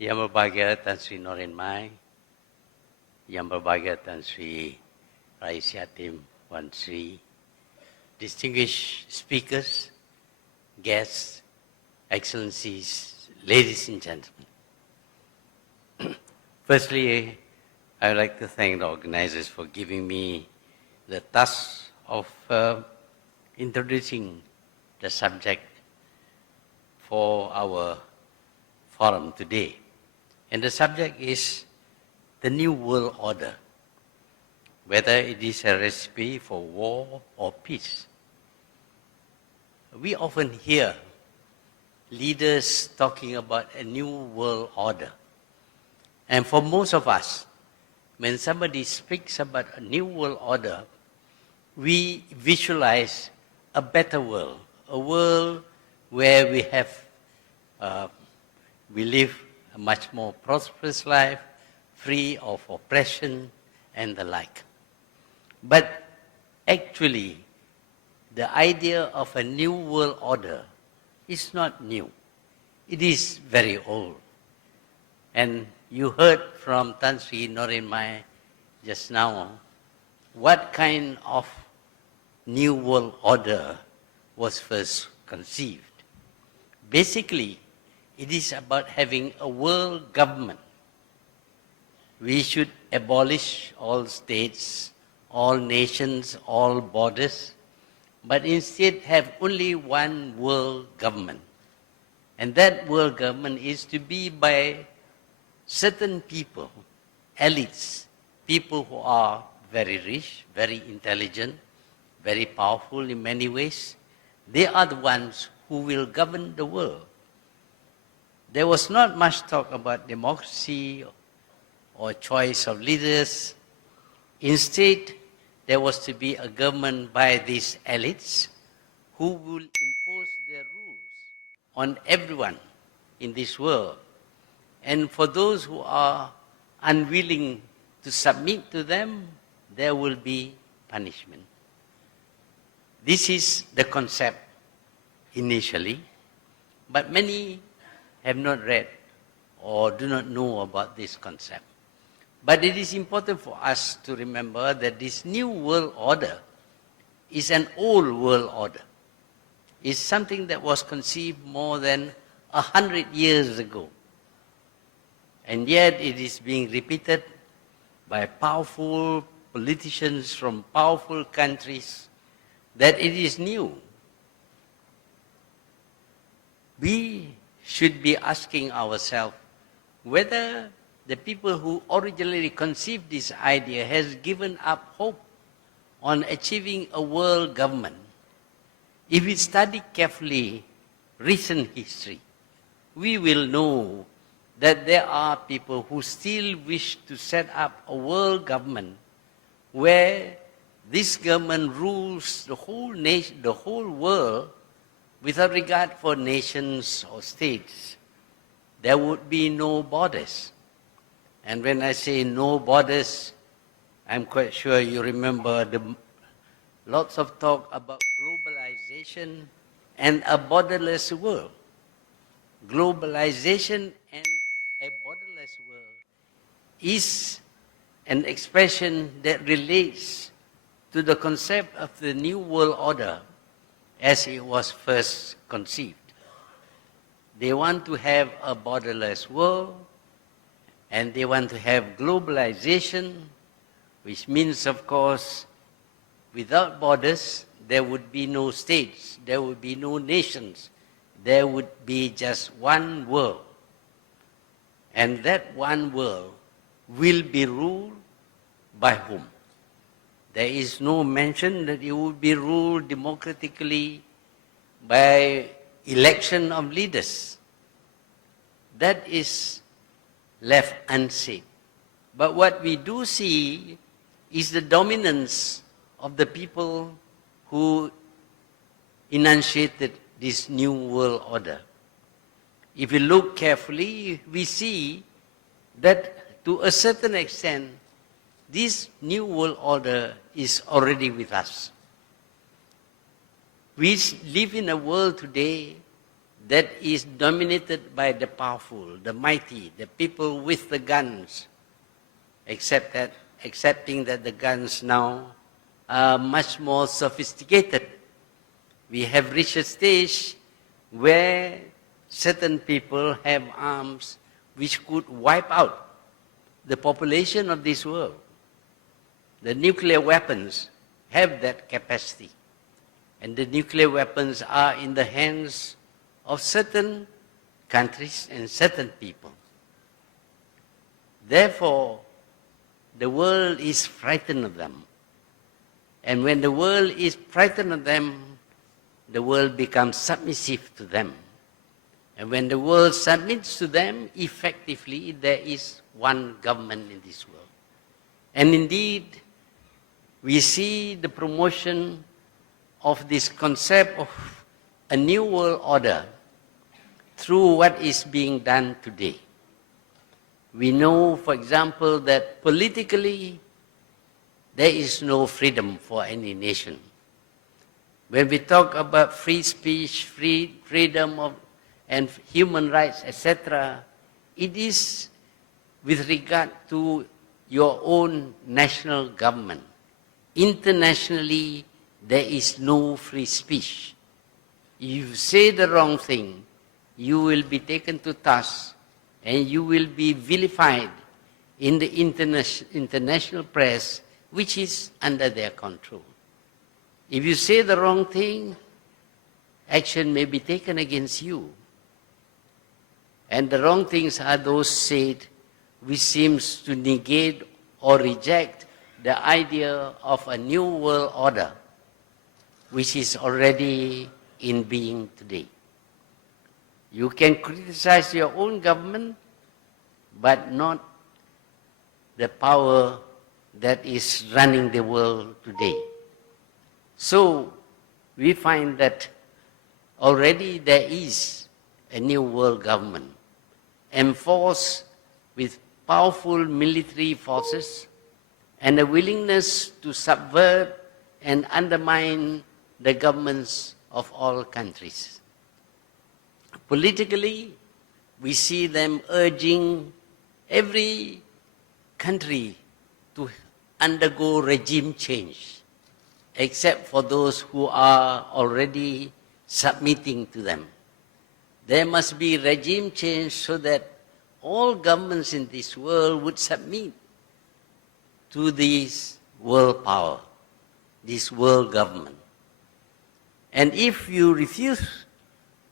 Yang berbahagia Tan Sri Norin Mai, Yang berbahagia Tan Sri Rais Yatim Wan Sri, distinguished speakers, guests, excellencies, ladies and gentlemen. Firstly, I would like to thank the organizers for giving me the task of introducing the subject for our forum today. And the subject is the New World Order, whether it is a recipe for war or peace. We often hear leaders talking about a new world order. And for most of us, when somebody speaks about a new world order, we visualize a better world, a world where we live a much more prosperous life, free of oppression and the like. But actually, the idea of a new world order is not new. It is very old. And you heard from Tan Sri Norin Mai just now what kind of new world order was first conceived. Basically, it is about having a world government. We should abolish all states, all nations, all borders, but instead have only one world government. And that world government is to be by certain people, elites, people who are very rich, very intelligent, very powerful in many ways. They are the ones who will govern the world. There was not much talk about democracy or choice of leaders. Instead, there was to be a government by these elites who will impose their rules on everyone in this world. And for those who are unwilling to submit to them, there will be punishment. This is the concept initially, but many have not read or do not know about this concept. But it is important for us to remember that this new world order is an old world order. It's something that was conceived more than 100 years ago. And yet it is being repeated by powerful politicians from powerful countries that it is new. We should be asking ourselves whether the people who originally conceived this idea has given up hope on achieving a world government. If we study carefully recent history, we will know that there are people who still wish to set up a world government where this government rules the whole nation, the whole world, without regard for nations or states. There would be no borders. And when I say no borders, I'm quite sure you remember lots of talk about globalization and a borderless world. Globalization and a borderless world is an expression that relates to the concept of the New World Order as it was first conceived. They want to have a borderless world, and they want to have globalization, which means, of course, without borders, there would be no states, there would be no nations, there would be just one world. And that one world will be ruled by whom? There is no mention that it will be ruled democratically by election of leaders. That is left unsaid. But what we do see is the dominance of the people who enunciated this new world order. If we look carefully, we see that to a certain extent, this new world order is already with us. We live in a world today that is dominated by the powerful, the mighty, the people with the guns, accepting that the guns now are much more sophisticated. We have reached a stage where certain people have arms which could wipe out the population of this world. The nuclear weapons have that capacity. And the nuclear weapons are in the hands of certain countries and certain people. Therefore, the world is frightened of them. And when the world is frightened of them, the world becomes submissive to them. And when the world submits to them, effectively, there is one government in this world. And indeed, we see the promotion of this concept of a new world order through what is being done today. We know, for example, that politically there is no freedom for any nation. When we talk about free speech, freedom of and human rights, etc., it is with regard to your own national government. Internationally, there is no free speech. If you say the wrong thing, you will be taken to task and you will be vilified in the international press, which is under their control. If you say the wrong thing, action may be taken against you. And the wrong things are those said which seems to negate or reject the idea of a new world order, which is already in being today. You can criticize your own government, but not the power that is running the world today. So we find that already there is a new world government enforced with powerful military forces and a willingness to subvert and undermine the governments of all countries. Politically, we see them urging every country to undergo regime change, except for those who are already submitting to them. There must be regime change so that all governments in this world would submit to this world power, this world government. And if you refuse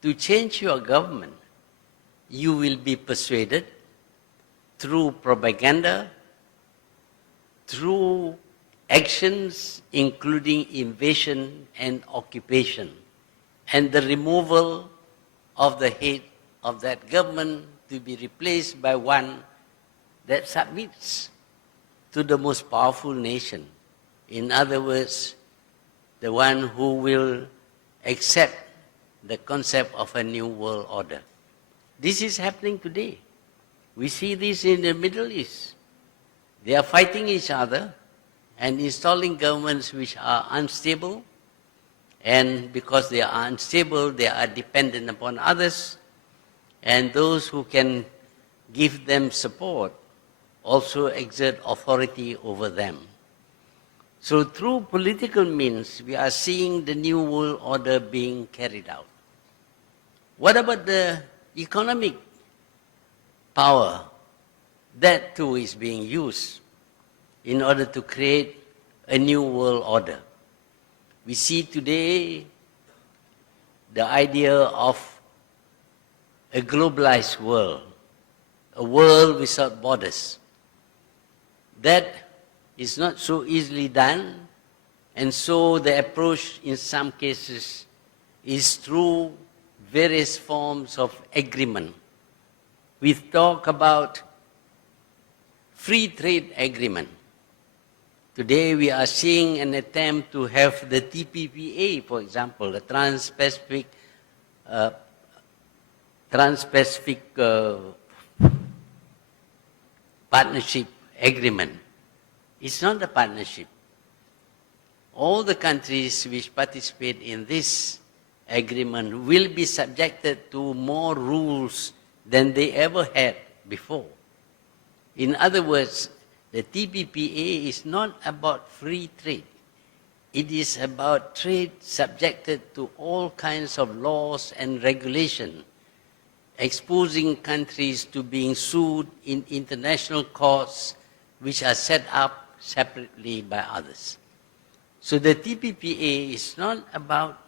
to change your government, you will be persuaded through propaganda, through actions including invasion and occupation, and the removal of the head of that government to be replaced by one that submits to the most powerful nation. In other words, the one who will accept the concept of a new world order. This is happening today. We see this in the Middle East. They are fighting each other and installing governments which are unstable, and because they are unstable, they are dependent upon others, and those who can give them support also exert authority over them. So through political means, we are seeing the new world order being carried out. What about the economic power? That too is being used in order to create a new world order. We see today the idea of a globalized world, a world without borders. That is not so easily done, and so the approach in some cases is through various forms of agreement. We talk about free trade agreement. Today we are seeing an attempt to have the TPPA, for example, the Trans-Pacific Partnership Agreement. It's not a partnership. All the countries which participate in this agreement will be subjected to more rules than they ever had before. In other words, the TPPA is not about free trade. It is about trade subjected to all kinds of laws and regulation, exposing countries to being sued in international courts which are set up separately by others. So the TPPA is not about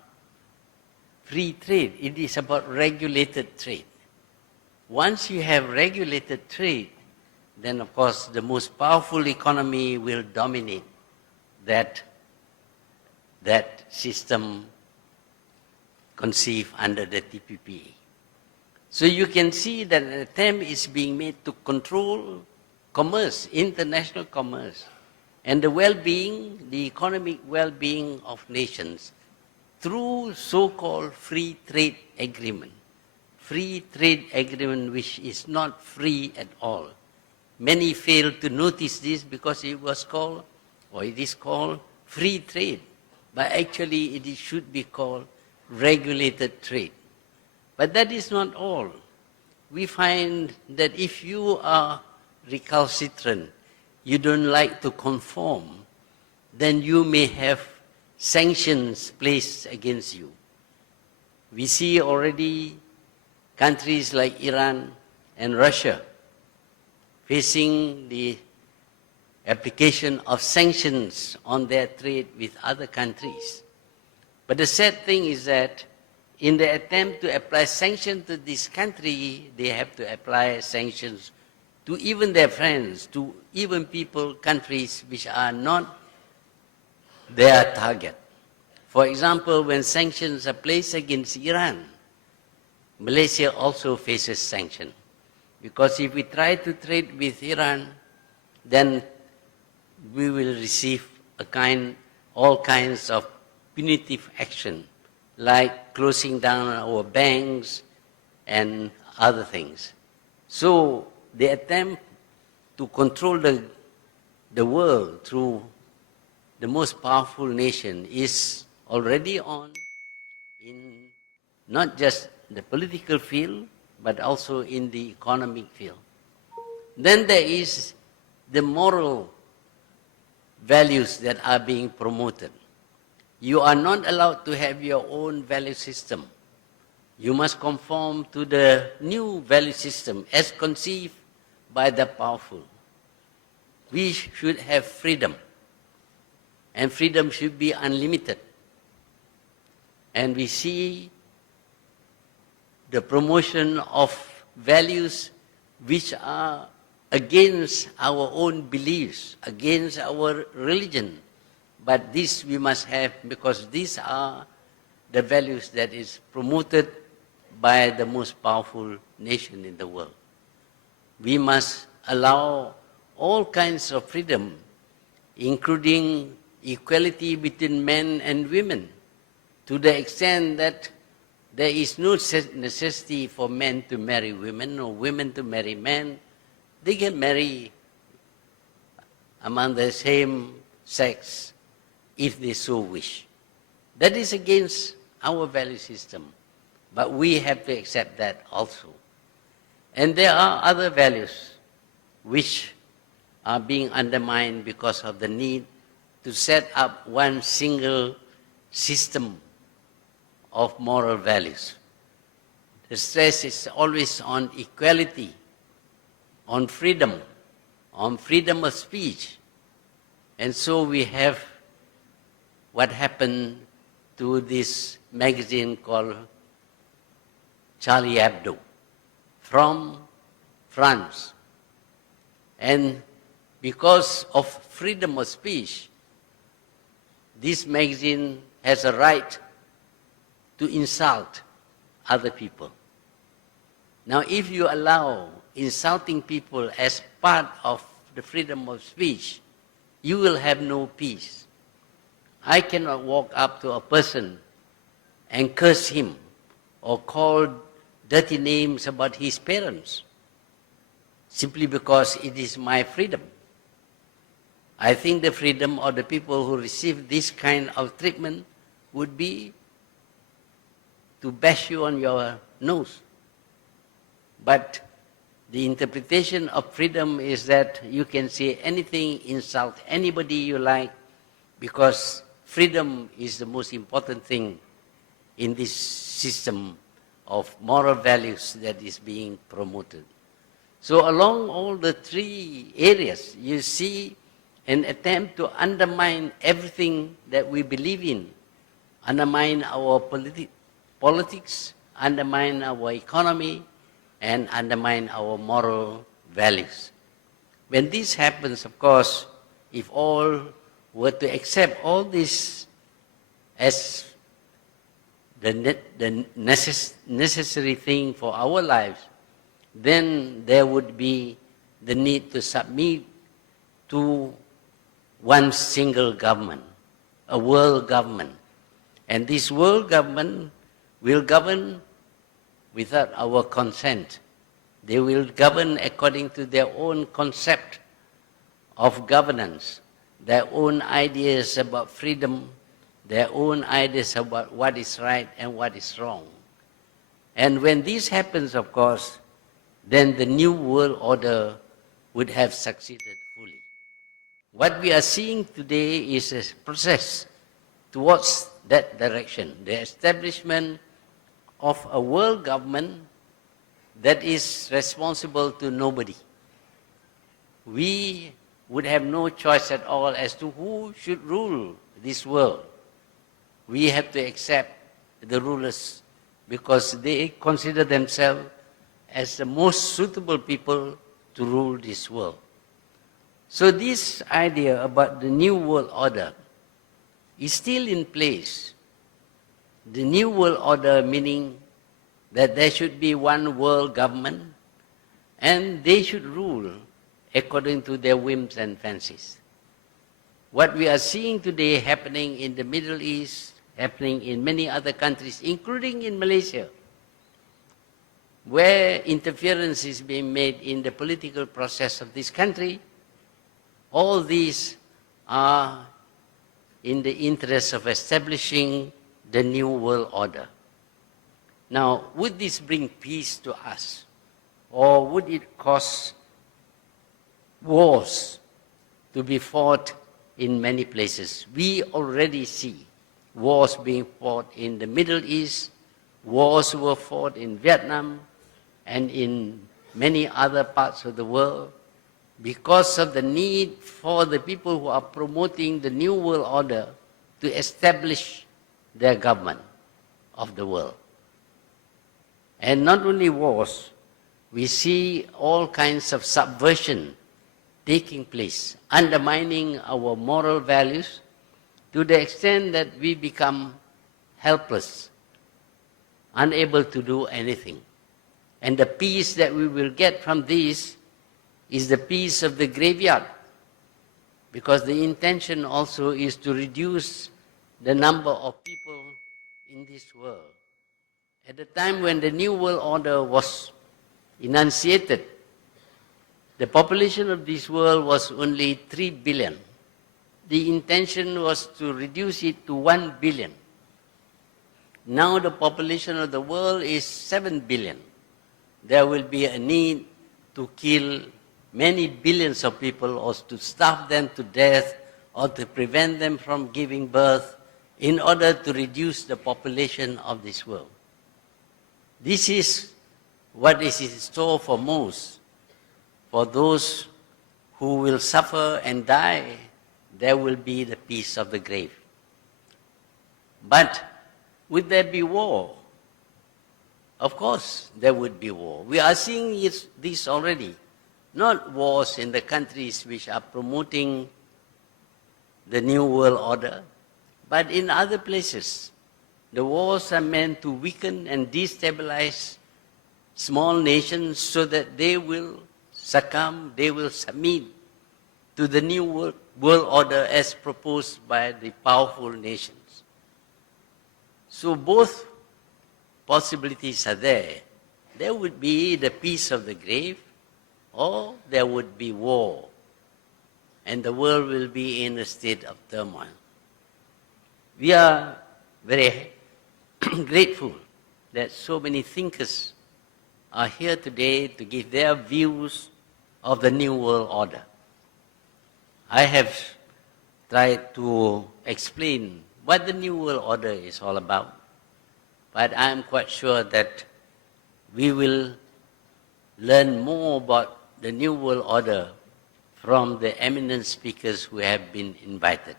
free trade, it is about regulated trade. Once you have regulated trade, then of course the most powerful economy will dominate that system conceived under the TPPA. So you can see that an attempt is being made to control commerce, international commerce, and the well-being, the economic well-being of nations through so-called free trade agreement. Free trade agreement which is not free at all. Many fail to notice this because it was called, or it is called free trade, but actually it should be called regulated trade. But that is not all. We find that if you are recalcitrant, you don't like to conform, then you may have sanctions placed against you. We see already countries like Iran and Russia facing the application of sanctions on their trade with other countries. But the sad thing is that in the attempt to apply sanctions to this country, they have to apply sanctions to even their friends, to even people, countries which are not their target. For example, when sanctions are placed against Iran, Malaysia also faces sanctions. Because if we try to trade with Iran, then we will receive all kinds of punitive action, like closing down our banks and other things. So the attempt to control the world through the most powerful nation is already on in not just the political field, but also in the economic field. Then there is the moral values that are being promoted. You are not allowed to have your own value system. You must conform to the new value system as conceived by the powerful. We should have freedom, and freedom should be unlimited. And we see the promotion of values which are against our own beliefs, against our religion. But this we must have because these are the values that is promoted by the most powerful nation in the world. We must allow all kinds of freedom, including equality between men and women, to the extent that there is no necessity for men to marry women or women to marry men. They can marry among the same sex if they so wish. That is against our value system, but we have to accept that also. And there are other values which are being undermined because of the need to set up one single system of moral values. The stress is always on equality, on freedom of speech. And so we have what happened to this magazine called Charlie Hebdo from France. And because of freedom of speech, this magazine has a right to insult other people. Now, if you allow insulting people as part of the freedom of speech, you will have no peace. I cannot walk up to a person and curse him or call dirty names about his parents simply because it is my freedom. I think the freedom of the people who receive this kind of treatment would be to bash you on your nose. But the interpretation of freedom is that you can say anything, insult anybody you like, because freedom is the most important thing in this system of moral values that is being promoted. So along all the three areas, you see an attempt to undermine everything that we believe in, undermine our politics, undermine our economy, and undermine our moral values. When this happens, of course, if all were to accept all this as the necessary thing for our lives, then there would be the need to submit to one single government, a world government. And this world government will govern without our consent. They will govern according to their own concept of governance, their own ideas about freedom, their own ideas about what is right and what is wrong. And when this happens, of course, then the new world order would have succeeded fully. What we are seeing today is a process towards that direction, the establishment of a world government that is responsible to nobody. We would have no choice at all as to who should rule this world. We have to accept the rulers because they consider themselves as the most suitable people to rule this world. So this idea about the new world order is still in place. The new world order meaning that there should be one world government and they should rule according to their whims and fancies. What we are seeing today happening in the Middle East, happening in many other countries, including in Malaysia, where interference is being made in the political process of this country, all these are in the interest of establishing the new world order. Now, would this bring peace to us? Or would it cause wars to be fought in many places? We already see wars being fought in the Middle East, wars were fought in Vietnam, and in many other parts of the world because of the need for the people who are promoting the new world order to establish their government of the world. And not only wars, we see all kinds of subversion taking place, undermining our moral values to the extent that we become helpless, unable to do anything. And the peace that we will get from this is the peace of the graveyard, because the intention also is to reduce the number of people in this world. At the time when the New World Order was enunciated, the population of this world was only 3 billion. The intention was to reduce it to 1 billion. Now the population of the world is 7 billion. There will be a need to kill many billions of people or to starve them to death or to prevent them from giving birth in order to reduce the population of this world. This is what is in store for most. For those who will suffer and die, there will be the peace of the grave. But would there be war? Of course, there would be war. We are seeing this already. Not wars in the countries which are promoting the New World Order, but in other places. The wars are meant to weaken and destabilize small nations so that they will succumb, they will submit to the New World Order as proposed by the powerful nations. So both possibilities are there. There would be the peace of the grave, or there would be war, and the world will be in a state of turmoil. We are very grateful that so many thinkers are here today to give their views of the New World Order. I have tried to explain what the New World Order is all about, but I am quite sure that we will learn more about the New World Order from the eminent speakers who have been invited.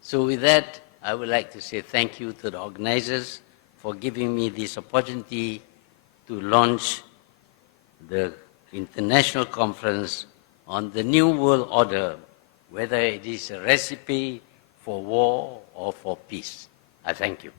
So with that, I would like to say thank you to the organizers for giving me this opportunity to launch the international conference on the New World Order, whether it is a recipe for war or for peace. I thank you.